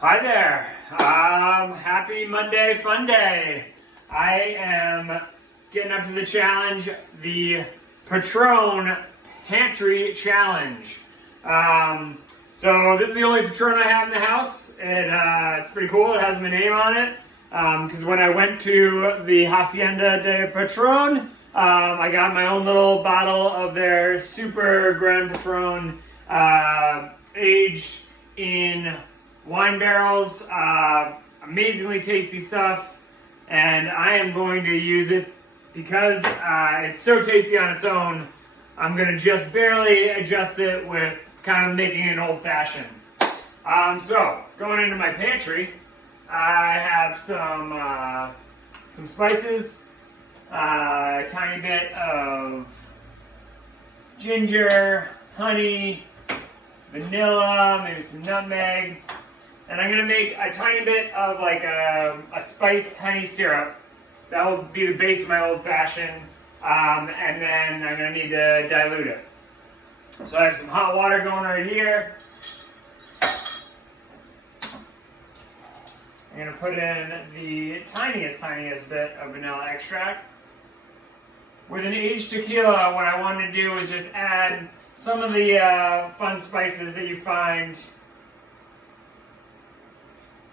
Hi there. Happy Monday Fun Day. I am getting up to the challenge, the Patron Pantry Challenge. So this is the only Patron I have in the house. It's pretty cool. It has my name on it. Because when I went to the Hacienda de Patron, I got my own little bottle of their Super Grand Patron, aged in wine barrels. Amazingly tasty stuff, and I am going to use it because it's so tasty on its own. I'm going to just barely adjust it with kind of making it an old-fashioned. So going into my pantry, I have some spices, a tiny bit of ginger, honey, vanilla, maybe some nutmeg, and I'm going to make a tiny bit of like a spiced honey syrup. That will be the base of my old-fashioned, and then I'm going to need to dilute it. So I have some hot water going right here. I'm going to put in the tiniest bit of vanilla extract. With an aged tequila, what I wanted to do is just add some of the fun spices that you find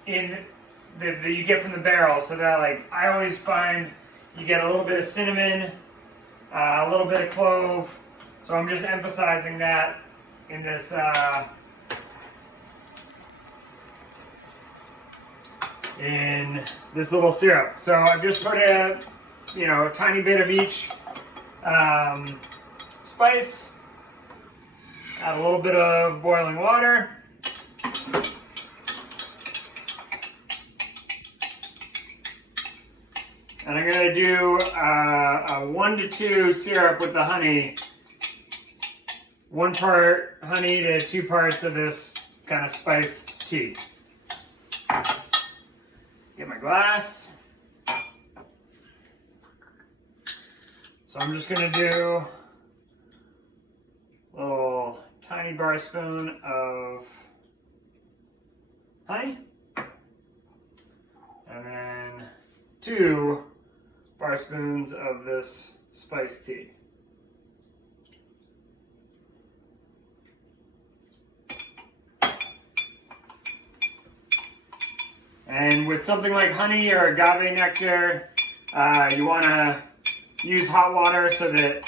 that you get from the barrel. So that, like, I always find you get a little bit of cinnamon, a little bit of clove. So I'm just emphasizing that in this little syrup. So I've just put a tiny bit of each spice. Add a little bit of boiling water. And I'm going to do a 1 to 2 syrup with the honey. 1 part honey to 2 parts of this kind of spiced tea. Get my glass. So I'm just going to do a little tiny bar spoon of honey. And then 2 bar spoons of this spiced tea. And with something like honey or agave nectar, you want to use hot water so that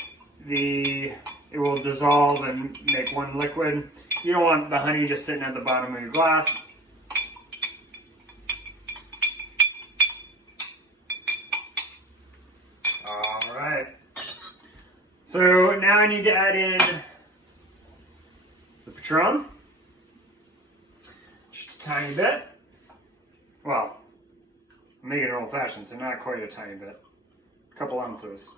it will dissolve and make one liquid. You don't want the honey just sitting at the bottom of your glass. Alright. So now I need to add in the Patron. Just a tiny bit. Well, I'm making it old-fashioned, so not quite a tiny bit. A couple ounces.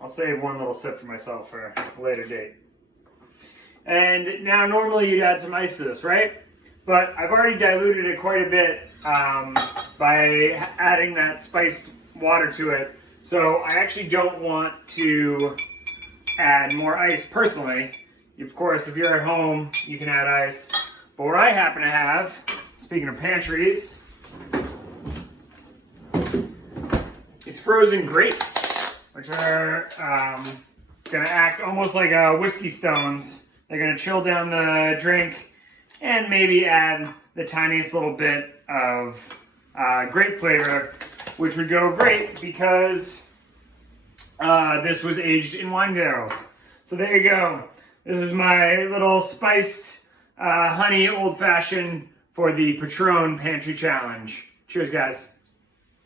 I'll save one little sip for myself for a later date. And now normally you'd add some ice to this, right? But I've already diluted it quite a bit by adding that spiced water to it. So I actually don't want to add more ice personally. Of course, if you're at home, you can add ice. But what I happen to have, speaking of pantries, is frozen grapes, which are going to act almost like whiskey stones. They're going to chill down the drink and maybe add the tiniest little bit of grape flavor, which would go great because this was aged in wine barrels. So there you go. This is my little spiced honey old-fashioned for the Patron Pantry Challenge. Cheers, guys.